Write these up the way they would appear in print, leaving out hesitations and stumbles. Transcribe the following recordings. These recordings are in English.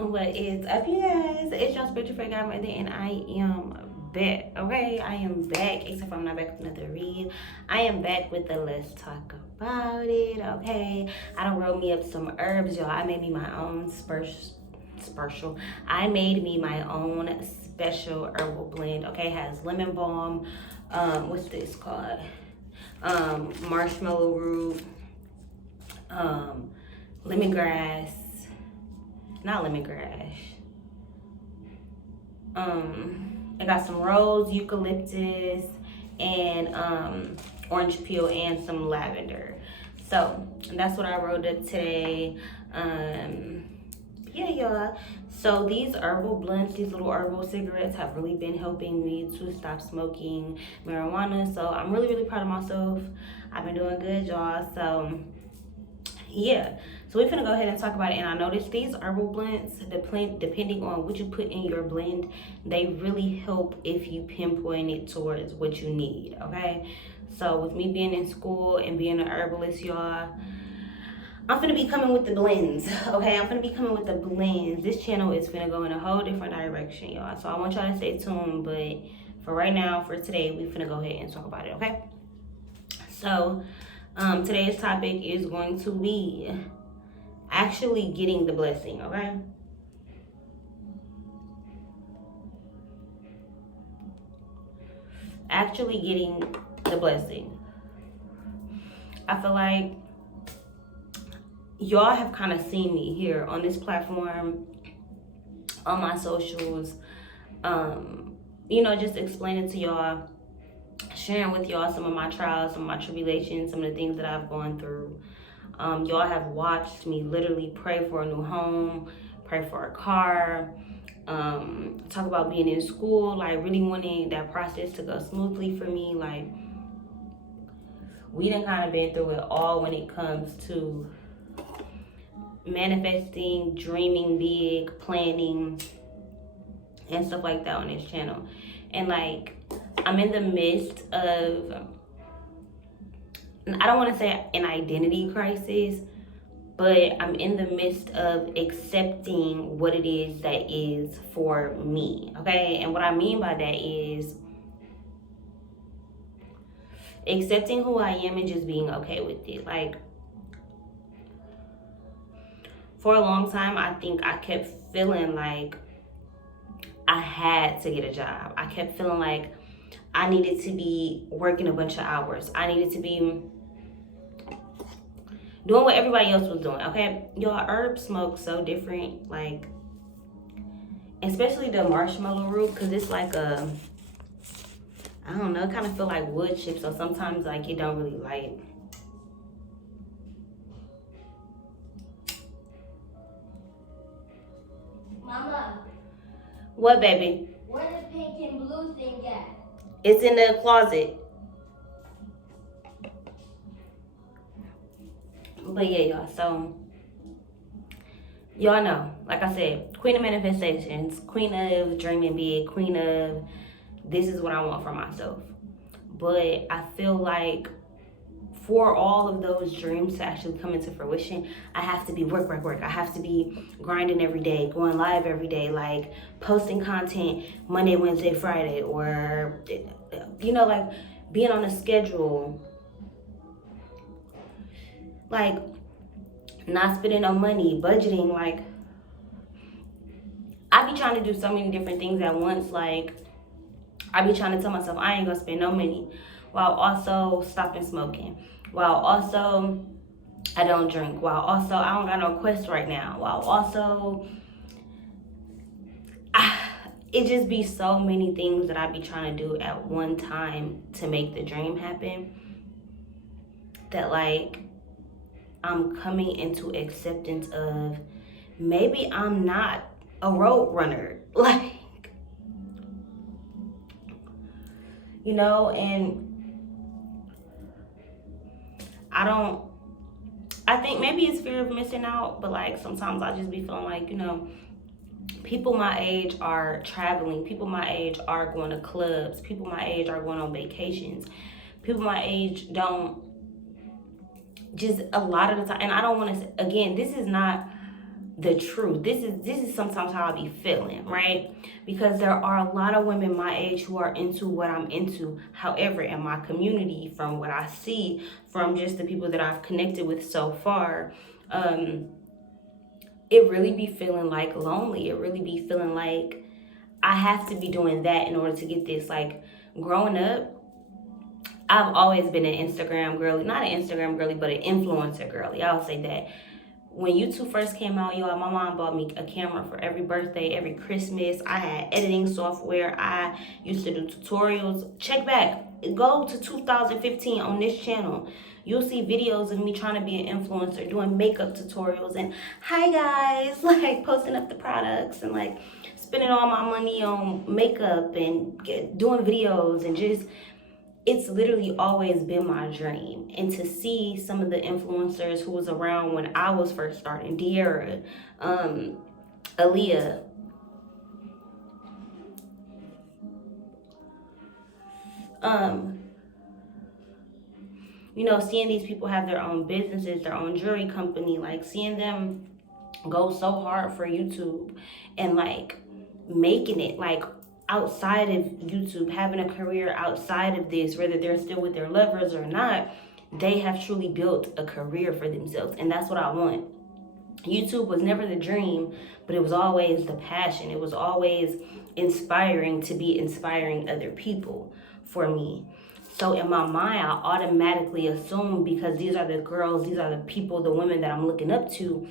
What is up, you guys? It's your spiritual friend Godmother, and I am back. Okay, I am back. Except for I'm not back with another read. I am back with the let's talk about it. Okay, I done rolled me up some herbs, y'all. I made me my own special. I made me my own special herbal blend. Okay, it has lemon balm. What's this called? Marshmallow root. Lemongrass. Not lemongrass. I got some rose, eucalyptus, and orange peel and some lavender. So that's what I wrote up today. Yeah, y'all. So these herbal blunts, these little herbal cigarettes have really been helping me to stop smoking marijuana. So I'm really, really proud of myself. I've been doing good, y'all. So yeah, so we're gonna go ahead and talk about it. And I noticed these herbal blends, depending on what you put in your blend, they really help if you pinpoint it towards what you need. Okay, so with me being in school and being an herbalist, y'all, I'm gonna be coming with the blends. Okay, I'm gonna be coming with the blends. This channel is gonna go in a whole different direction, y'all, so I want y'all to stay tuned. But for right now, for today, we're gonna go ahead and talk about it. Okay, so today's topic is going to be actually getting the blessing. Okay, actually getting the blessing. I feel like y'all have kind of seen me here on this platform, on my socials, just explaining to y'all, sharing with y'all some of my trials, some of my tribulations, some of the things that I've gone through. Y'all have watched me literally pray for a new home, pray for a car, talk about being in school, like really wanting that process to go smoothly for me. Like, we done kind of been through it all when it comes to manifesting, dreaming big, planning, and stuff like that on this channel. And like, I'm in the midst of, I don't want to say an identity crisis, but I'm in the midst of accepting what it is that is for me. Okay, and what I mean by that is accepting who I am and just being okay with it. Like, for a long time, I think I kept feeling like I had to get a job. I kept feeling like I needed to be working a bunch of hours. I needed to be doing what everybody else was doing. Okay, y'all, herb smoke so different. Like, especially the marshmallow root, because it's like a, I don't know, it kind of feel like wood chips. So sometimes like it don't really light. Mama, What, baby? where the pink and blue thing at? It's in the closet. But yeah, y'all, so y'all know, like I said, queen of manifestations, queen of dreaming big, queen of this is what I want for myself. But I feel like for all of those dreams to actually come into fruition, I have to be work. I have to be grinding every day, going live every day, like posting content Monday, Wednesday, Friday, or, like being on a schedule, like not spending no money, budgeting. Like, I be trying to do so many different things at once. Like, I be trying to tell myself I ain't gonna spend no money while also stopping smoking, while also I don't drink, while also I don't got no quest right now, while also it just be so many things that I be trying to do at one time to make the dream happen, that like I'm coming into acceptance of maybe I'm not a road runner. Like, and I think maybe it's fear of missing out, but like sometimes I just be feeling like, people my age are traveling, people my age are going to clubs, people my age are going on vacations, people my age don't, just a lot of the time. And I don't want to, again, this is not the truth. This is sometimes how I be feeling, right? Because there are a lot of women my age who are into what I'm into. However, in my community, from what I see, from just the people that I've connected with so far, it really be feeling like lonely. It really be feeling like I have to be doing that in order to get this. Like growing up, I've always been an Instagram girly, not an Instagram girly, but an influencer girly. I would say that. When YouTube first came out, y'all, my mom bought me a camera for every birthday, every Christmas. I had editing software. I used to do tutorials. Check back. Go to 2015 on this channel. You'll see videos of me trying to be an influencer, doing makeup tutorials, and hi guys, like posting up the products and like spending all my money on makeup and doing videos and just it's literally always been my dream. And to see some of the influencers who was around when I was first starting, De'Ara, Aaliyah, you know, seeing these people have their own businesses, their own jewelry company, like seeing them go so hard for YouTube and like making it like outside of YouTube, having a career outside of this, whether they're still with their lovers or not, they have truly built a career for themselves. And that's what I want. YouTube was never the dream, but it was always the passion. It was always inspiring to be inspiring other people for me. So in my mind, I automatically assume because these are the girls, these are the people, the women that I'm looking up to,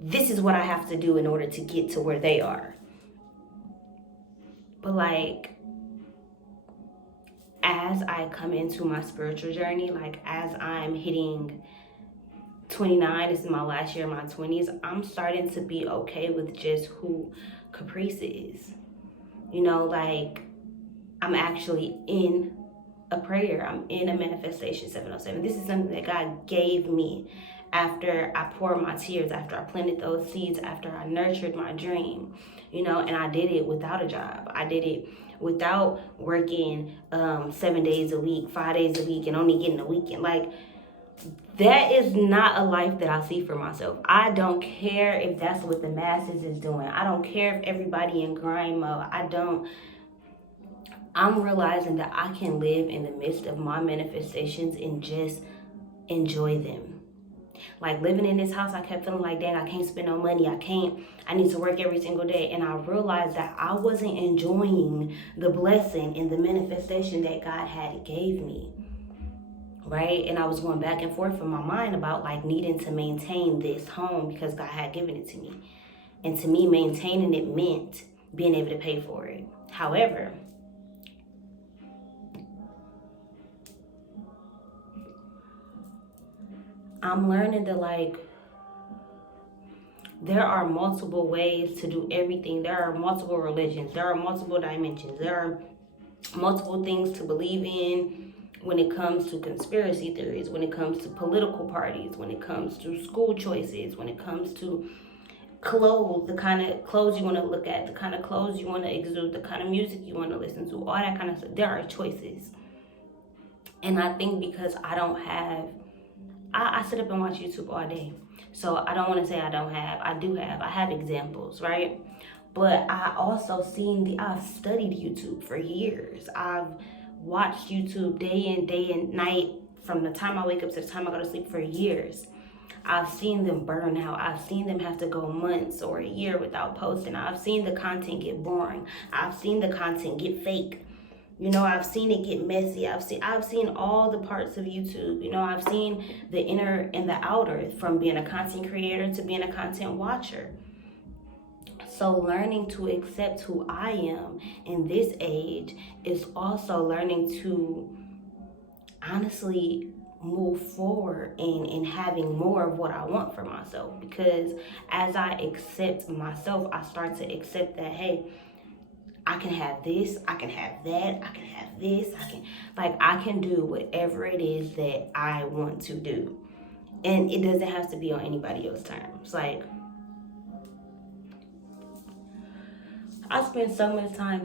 this is what I have to do in order to get to where they are. But like, as I come into my spiritual journey, like as I'm hitting 29, this is my last year of my 20s, I'm starting to be okay with just who Caprice is. You know, like I'm actually in a prayer. I'm in a manifestation 707. This is something that God gave me after I poured my tears, after I planted those seeds, after I nurtured my dream, you know, and I did it without a job. I did it without working 7 days a week, 5 days a week, and only getting a weekend. Like, that is not a life that I see for myself. I don't care if that's what the masses is doing. I don't care if everybody in grind mode. I'm realizing that I can live in the midst of my manifestations and just enjoy them. Like living in this house, I kept feeling like, dang, I can't spend no money. I need to work every single day. And I realized that I wasn't enjoying the blessing and the manifestation that God had gave me. Right? And I was going back and forth in my mind about like needing to maintain this home because God had given it to me. And to me, maintaining it meant being able to pay for it. However, I'm learning that like there are multiple ways to do everything. There are multiple religions. There are multiple dimensions. There are multiple things to believe in when it comes to conspiracy theories, when it comes to political parties, when it comes to school choices, when it comes to clothes, the kind of clothes you want to look at, the kind of clothes you want to exude, the kind of music you want to listen to, all that kind of stuff. There are choices. And I think because I don't have, I sit up and watch YouTube all day. So I don't want to say I don't have. I do have. I have examples, right? But I've studied YouTube for years. I've watched YouTube day and night from the time I wake up to the time I go to sleep for years. I've seen them burn out. I've seen them have to go months or a year without posting. I've seen the content get boring. I've seen the content get fake. You know, I've seen it get messy. I've seen all the parts of YouTube. You know, I've seen the inner and the outer, from being a content creator to being a content watcher. So learning to accept who I am in this age is also learning to honestly move forward in having more of what I want for myself. Because as I accept myself, I start to accept that, hey, I can have this, I can have that, I can have this, I can do whatever it is that I want to do. And it doesn't have to be on anybody else's terms. Like, I spend so much time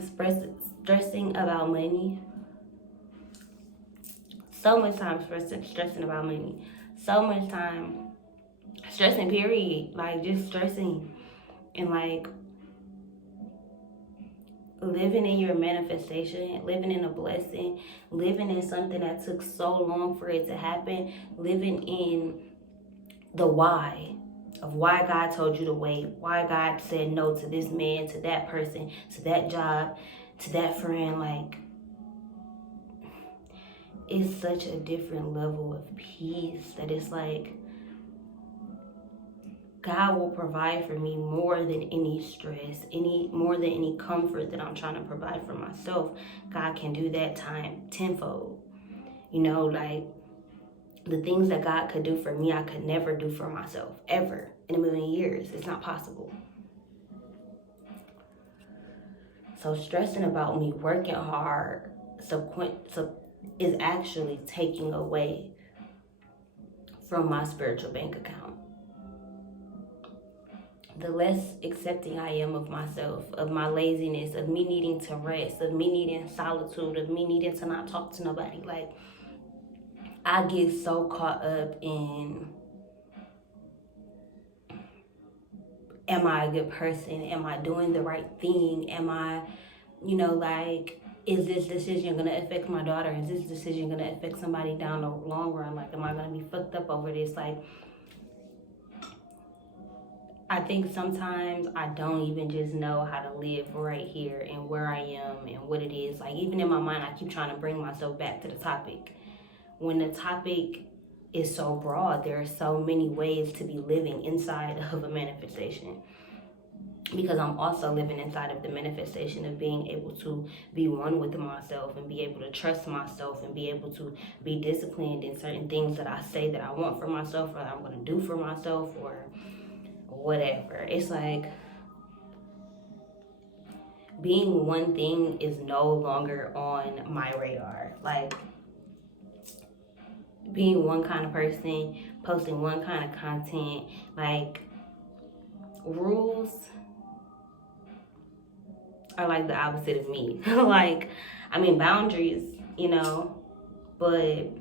stressing about money. So much time stressing about money. So much time stressing, period. Like, just stressing. and like living in your manifestation, living in a blessing, living in something that took so long for it to happen, living in the why of why God told you to wait, why God said no to this man, to that person, to that job, to that friend. Like, it's such a different level of peace that it's like God will provide for me more than any stress, more than any comfort that I'm trying to provide for myself. God can do that time tenfold. You know, like the things that God could do for me, I could never do for myself, ever, in a million years. It's not possible. So stressing about me working hard is actually taking away from my spiritual bank account. The less accepting I am of myself, of my laziness, of me needing to rest, of me needing solitude, of me needing to not talk to nobody. Like, I get so caught up in, am I a good person? Am I doing the right thing? Am I, like, is this decision going to affect my daughter? Is this decision going to affect somebody down the long run? Like, am I going to be fucked up over this? Like, I think sometimes I don't even just know how to live right here and where I am and what it is. Like, even in my mind, I keep trying to bring myself back to the topic. When the topic is so broad, there are so many ways to be living inside of a manifestation. Because I'm also living inside of the manifestation of being able to be one with myself and be able to trust myself and be able to be disciplined in certain things that I say that I want for myself or that I'm going to do for myself or whatever. It's like being one thing is no longer on my radar. Like, being one kind of person, posting one kind of content, like, rules are like the opposite of me. Like, I mean, boundaries, but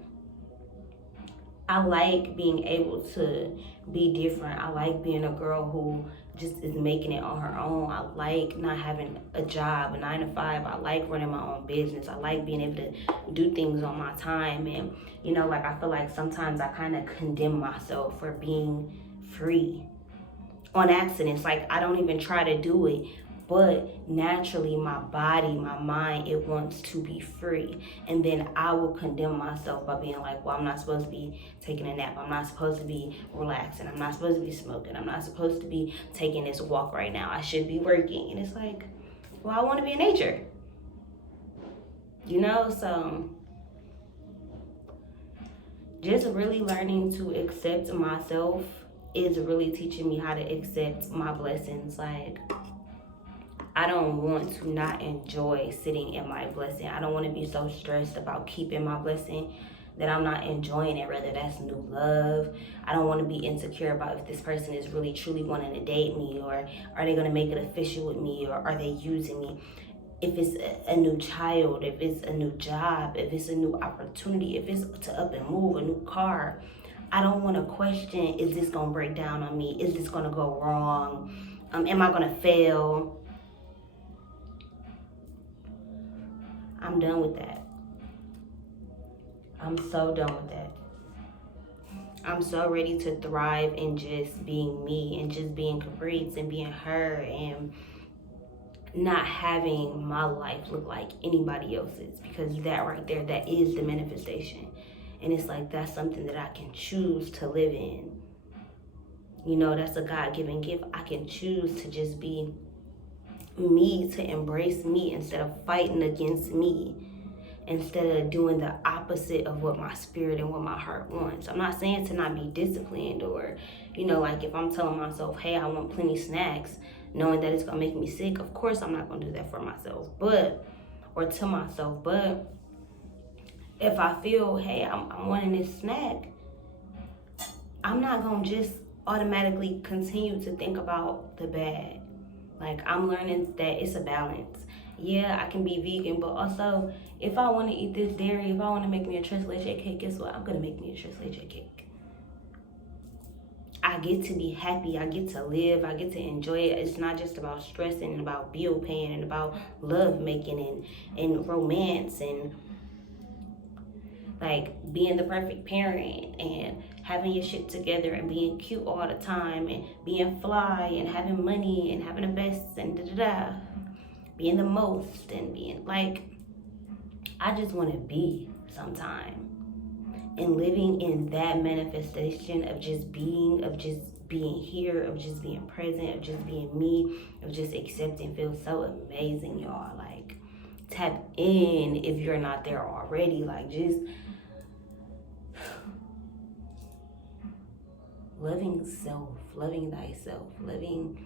I like being able to be different. I like being a girl who just is making it on her own. I like not having a job, a 9 to 5. I like running my own business. I like being able to do things on my time. And, like, I feel like sometimes I kind of condemn myself for being free on accidents. Like, I don't even try to do it. But naturally, my body, my mind, it wants to be free. And then I will condemn myself by being like, well, I'm not supposed to be taking a nap. I'm not supposed to be relaxing. I'm not supposed to be smoking. I'm not supposed to be taking this walk right now. I should be working. And it's like, well, I want to be in nature. So just really learning to accept myself is really teaching me how to accept my blessings. Like, I don't want to not enjoy sitting in my blessing. I don't want to be so stressed about keeping my blessing that I'm not enjoying it, whether that's new love. I don't want to be insecure about if this person is really truly wanting to date me, or are they going to make it official with me, or are they using me? If it's a new child, if it's a new job, if it's a new opportunity, if it's to up and move, a new car, I don't want to question, is this going to break down on me? Is this going to go wrong? Am I going to fail? I'm done with that. I'm so done with that. I'm so ready to thrive in just being me and just being Caprice and being her and not having my life look like anybody else's, because that right there, that is the manifestation. And it's like, that's something that I can choose to live in. That's a God-given gift. I can choose to just be me, to embrace me instead of fighting against me, instead of doing the opposite of what my spirit and what my heart wants. I'm not saying to not be disciplined or, like if I'm telling myself, hey, I want plenty snacks, knowing that it's going to make me sick, of course I'm not going to do that for myself, or to myself. But if I feel, hey, I'm wanting this snack, I'm not going to just automatically continue to think about the bad. Like, I'm learning that it's a balance. Yeah, I can be vegan, but also, if I want to eat this dairy, if I want to make me a tres leche cake, guess what? I'm going to make me a tres leche cake. I get to be happy. I get to live. I get to enjoy it. It's not just about stressing and about bill paying and about love making and romance and like being the perfect parent and having your shit together and being cute all the time and being fly and having money and having the best and da da da, being the most and being like, I just want to be sometime and living in that manifestation of just being here, of just being present, of just being me, of just accepting feels so amazing, y'all. Like, tap in if you're not there already. Like, just loving self, loving thyself, loving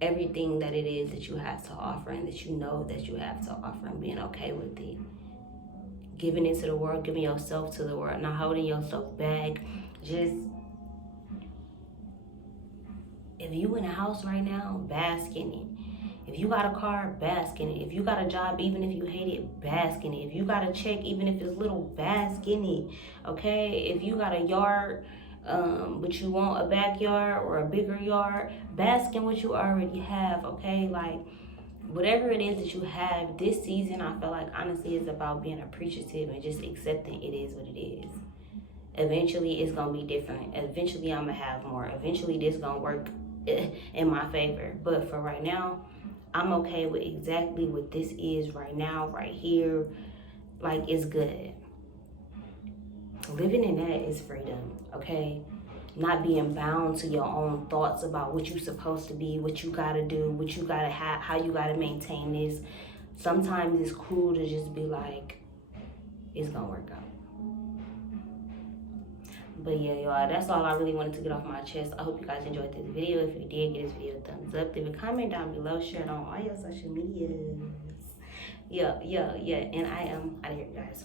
everything that it is that you have to offer and that you know that you have to offer, and being okay with it. Giving it to the world, giving yourself to the world, not holding yourself back. Just, if you in a house right now, bask in it. If you got a car, bask in it. If you got a job, even if you hate it, bask in it. If you got a check, even if it's little, bask in it. Okay? If you got a yard, but you want a backyard or a bigger yard, bask in what you already have. Okay? Like, whatever it is that you have this season, I feel like honestly is about being appreciative and just accepting it is what it is. Eventually it's gonna be different. Eventually I'm gonna have more. Eventually this gonna work in my favor. But for right now, I'm okay with exactly what this is right now, right here. Like, it's good. Living in that is freedom, okay? Not being bound to your own thoughts about what you're supposed to be, what you gotta do, what you gotta have, how you gotta maintain this. Sometimes it's cool to just be like, it's gonna work out. But yeah, y'all, that's all I really wanted to get off my chest. I hope you guys enjoyed this video. If you did, give this video a thumbs up. Leave a comment down below. Share it on all your social medias. Yeah. And I am out of here, guys.